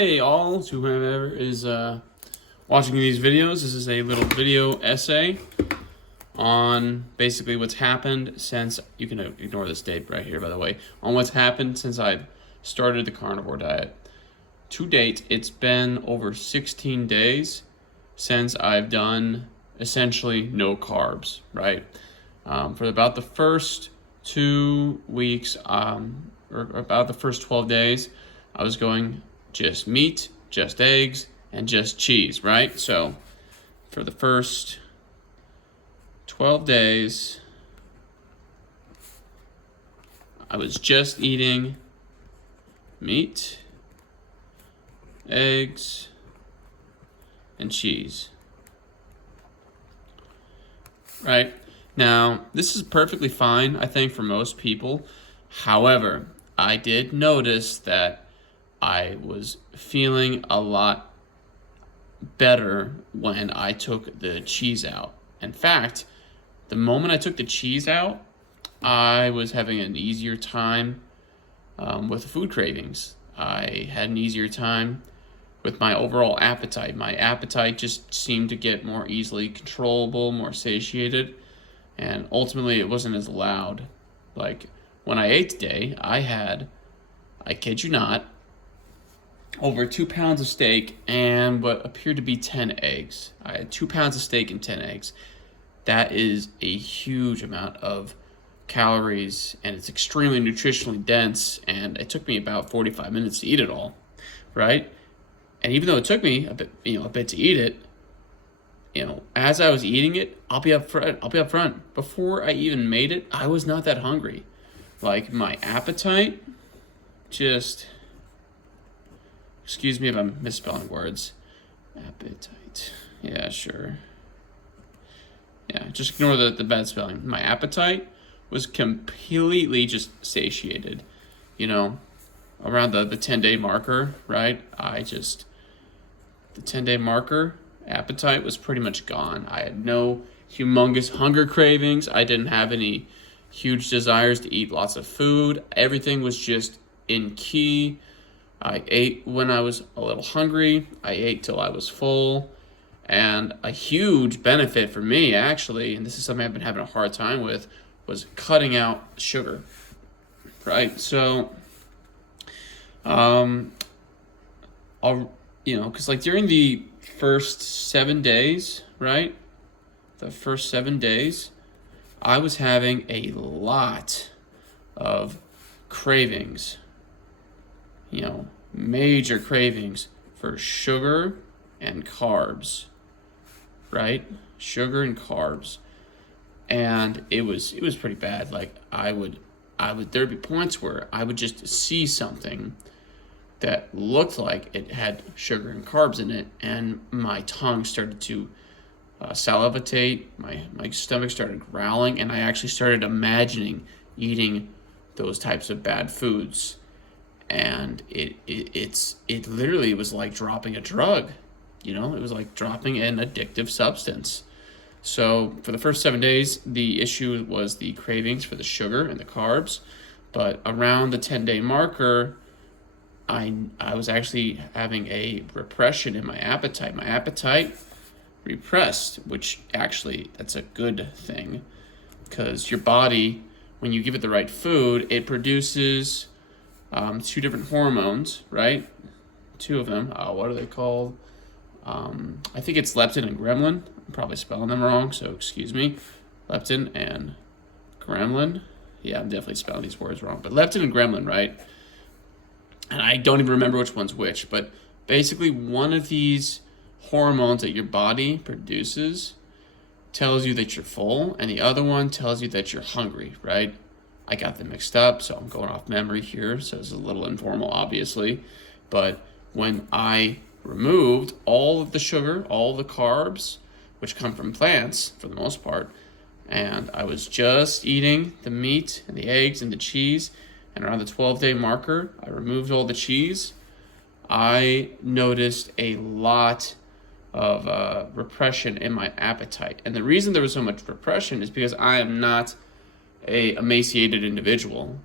Hey all, to whoever is watching these videos, this is a little video essay on basically what's happened since, you can ignore this date right here by the way, on what's happened since I've started the carnivore diet. To date, it's been over 16 days since I've done essentially no carbs, right? For about the first 2 weeks, or about the first 12 days, I was going just meat, just eggs, and just cheese, right? So for the first 12 days, I was just eating meat, eggs, and cheese. Right? Now, this is perfectly fine, I think, for most people. However, I did notice that I was feeling a lot better when I took the cheese out. In fact, the moment I took the cheese out, I was having an easier time with food cravings. I had an easier time with my overall appetite. My appetite just seemed to get more easily controllable, more satiated, and ultimately it wasn't as loud. Like when I ate today, I kid you not, over 2 pounds of steak and what appeared to be 10 eggs. I had 2 pounds of steak and 10 eggs. That is a huge amount of calories, and it's extremely nutritionally dense, and it took me about 45 minutes to eat it all, right? And even though it took me a bit to eat it, as I was eating it, I'll be up front. Before I even made it, I was not that hungry. Like my appetite just, excuse me if I'm misspelling words. Appetite. Yeah, sure. Yeah, just ignore the bad spelling. My appetite was completely just satiated. Around the 10-day marker, right? The 10-day marker, appetite was pretty much gone. I had no humongous hunger cravings. I didn't have any huge desires to eat lots of food. Everything was just in key. I ate when I was a little hungry. I ate till I was full. And a huge benefit for me, actually, and this is something I've been having a hard time with, was cutting out sugar, right? So, because like during the first 7 days, right? The first 7 days, I was having a lot of cravings, major cravings for sugar and carbs, right? Sugar and carbs. And it was pretty bad. Like there'd be points where I would just see something that looked like it had sugar and carbs in it, and my tongue started to salivate, my stomach started growling, and I actually started imagining eating those types of bad foods. And it literally was like dropping a drug. It was like dropping an addictive substance. So for the first 7 days, the issue was the cravings for the sugar and the carbs. But around the 10-day marker, I was actually having a repression in my appetite. My appetite repressed, which actually, that's a good thing, because your body, when you give it the right food, it produces 2 different hormones, right? 2 of them. What are they called? I think it's leptin and gremlin. I'm probably spelling them wrong, so excuse me. Leptin and gremlin. Yeah, I'm definitely spelling these words wrong. But leptin and gremlin, right? And I don't even remember which one's which. But basically, one of these hormones that your body produces tells you that you're full, and the other one tells you that you're hungry, right? I got them mixed up, so I'm going off memory here. So it's a little informal, obviously. But when I removed all of the sugar, all of the carbs, which come from plants for the most part, and I was just eating the meat and the eggs and the cheese, and around the 12-day marker, I removed all the cheese, I noticed a lot of repression in my appetite. And the reason there was so much repression is because I am not a emaciated individual.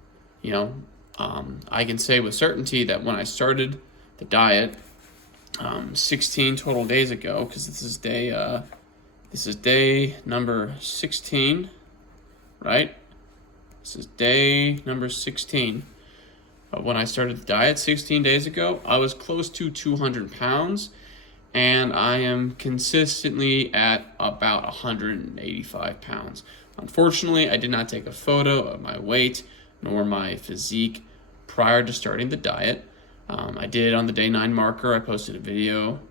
I can say with certainty that when I started the diet 16 total days ago, because this is day number 16, right? This is day number 16. When I started the diet 16 days ago, I was close to 200 pounds, and I am consistently at about 185 pounds. Unfortunately, I did not take a photo of my weight nor my physique prior to starting the diet. I did on the day 9 marker. I posted a video,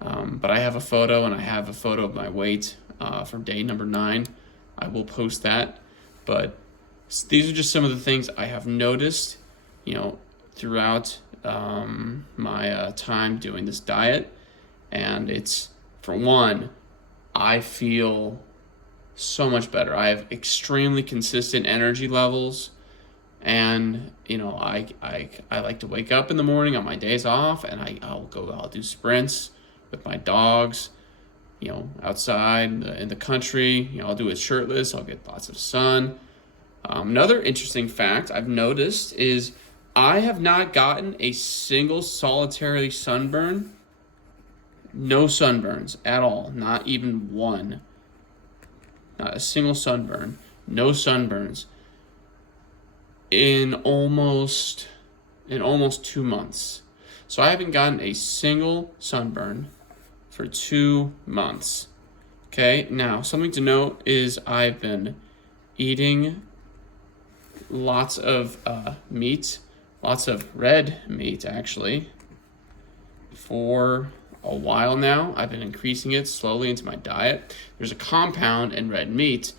but I have a photo, and I have a photo of my weight from day number 9. I will post that, but these are just some of the things I have noticed, throughout my time doing this diet. And it's, for one, I feel so much better. I have extremely consistent energy levels, and I like to wake up in the morning on my days off, and I'll do sprints with my dogs, outside in the country. I'll do it shirtless. I'll get lots of sun. Another interesting fact I've noticed is I have not gotten a single solitary sunburn. No sunburns at all, not even one. Not a single sunburn, no sunburns in almost 2 months. So I haven't gotten a single sunburn for 2 months. Okay, now something to note is I've been eating lots of meat, lots of red meat actually, for a while now. I've been increasing it slowly into my diet. There's a compound in red meat.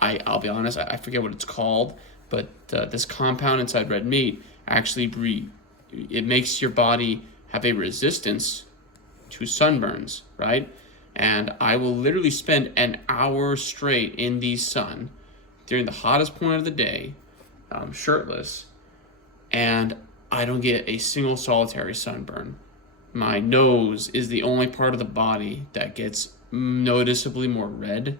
I'll be honest, I forget what it's called, but this compound inside red meat actually it makes your body have a resistance to sunburns, right? And I will literally spend an hour straight in the sun during the hottest point of the day, shirtless, and I don't get a single solitary sunburn. My nose is the only part of the body that gets noticeably more red,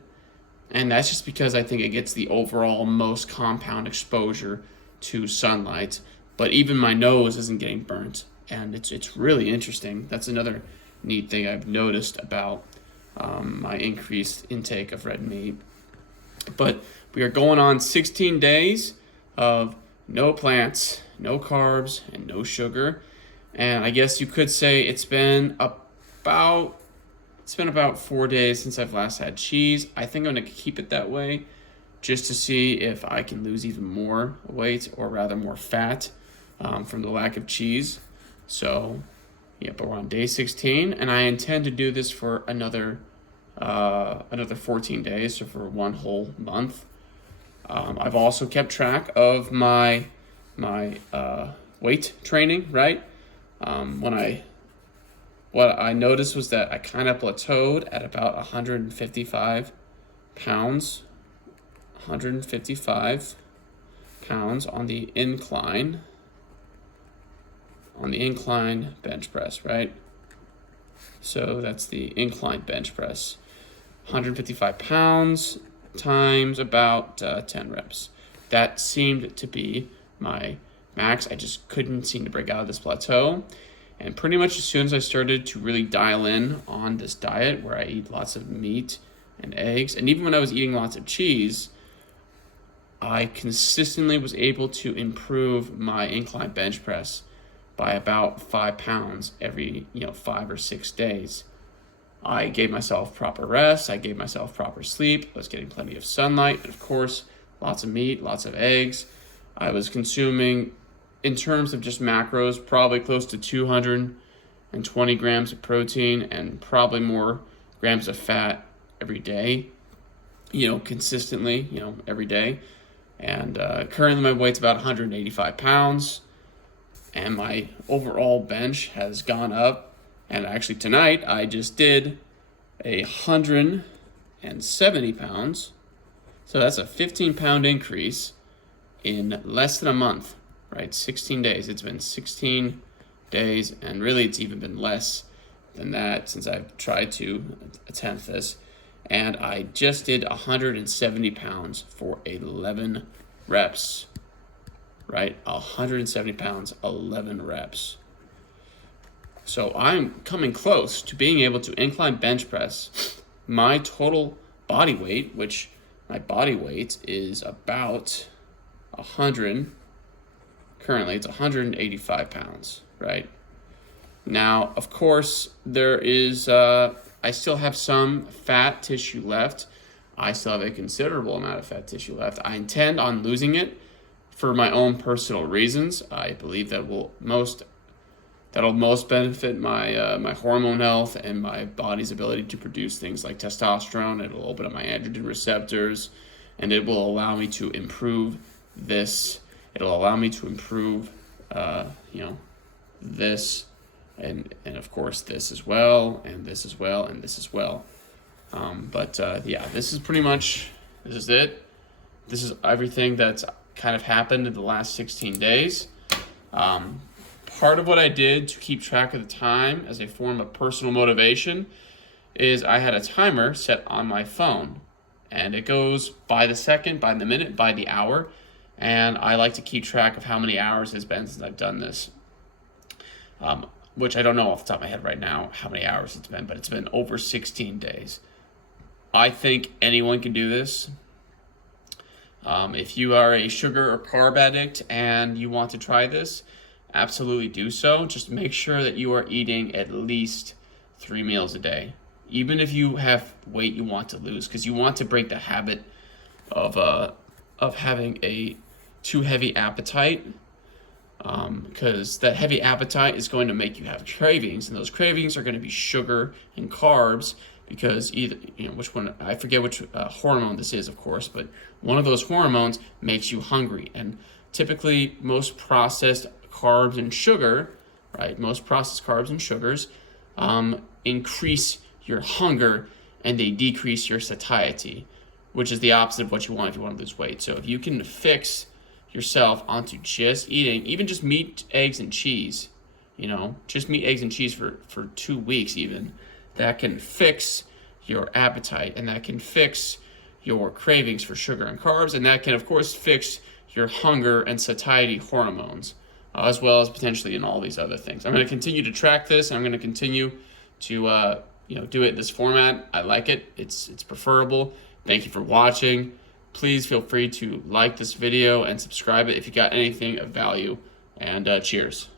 and that's just because I think it gets the overall most compound exposure to sunlight. But even my nose isn't getting burnt, and it's really interesting. That's another neat thing I've noticed about my increased intake of red meat. But we are going on 16 days of no plants, no carbs, and no sugar. And I guess you could say it's been about 4 days since I've last had cheese. I think I'm going to keep it that way just to see if I can lose even more weight, or rather more fat, from the lack of cheese. So, yeah, but we're on day 16, and I intend to do this for another 14 days, so for one whole month. I've also kept track of my weight training, right? What I noticed was that I kind of plateaued at about 155 pounds. 155 pounds on the incline bench press, right? So that's the incline bench press. 155 pounds times about 10 reps. That seemed to be my max. I just couldn't seem to break out of this plateau. And pretty much as soon as I started to really dial in on this diet where I eat lots of meat and eggs, and even when I was eating lots of cheese, I consistently was able to improve my incline bench press by about 5 pounds every 5 or 6 days. I gave myself proper rest, I gave myself proper sleep, I was getting plenty of sunlight, and of course, lots of meat, lots of eggs. I was consuming, in terms of just macros, probably close to 220 grams of protein and probably more grams of fat every day, consistently, every day. And currently my weight's about 185 pounds, and my overall bench has gone up. And actually tonight I just did 170 pounds. So that's a 15-pound increase in less than a month, right? 16 days. It's been 16 days, and really it's even been less than that since I've tried to attempt this. And I just did 170 pounds for 11 reps, right? 170 pounds, 11 reps. So I'm coming close to being able to incline bench press my total body weight, which my body weight is about 100. Currently, it's 185 pounds, right? Now, of course, there is, I still have some fat tissue left. I still have a considerable amount of fat tissue left. I intend on losing it for my own personal reasons. I believe that'll most benefit my my hormone health and my body's ability to produce things like testosterone. It'll open up my androgen receptors, and it will allow me to improve this. It'll allow me to improve, this, and of course this as well, and this as well, and this as well. Yeah, this is it. This is everything that's kind of happened in the last 16 days. Part of what I did to keep track of the time as a form of personal motivation is I had a timer set on my phone, and it goes by the second, by the minute, by the hour, and I like to keep track of how many hours it's been since I've done this, which I don't know off the top of my head right now how many hours it's been, but it's been over 16 days. I think anyone can do this. If you are a sugar or carb addict and you want to try this, absolutely do so. Just make sure that you are eating at least 3 meals a day, even if you have weight you want to lose, because you want to break the habit of having a too heavy appetite, because that heavy appetite is going to make you have cravings, and those cravings are going to be sugar and carbs, because either, which one, I forget which hormone this is, of course, but one of those hormones makes you hungry. And typically most processed carbs and sugar, right, most processed carbs and sugars increase your hunger, and they decrease your satiety, which is the opposite of what you want if you want to lose weight. So if you can fix yourself onto just eating, even just meat, eggs, and cheese, just meat, eggs, and cheese for 2 weeks even, that can fix your appetite, and that can fix your cravings for sugar and carbs, and that can, of course, fix your hunger and satiety hormones, as well as potentially in all these other things. I'm going to continue to track this, and I'm going to continue to do it in this format. I like it. It's preferable. Thank you for watching. Please feel free to like this video and subscribe it if you got anything of value, and cheers.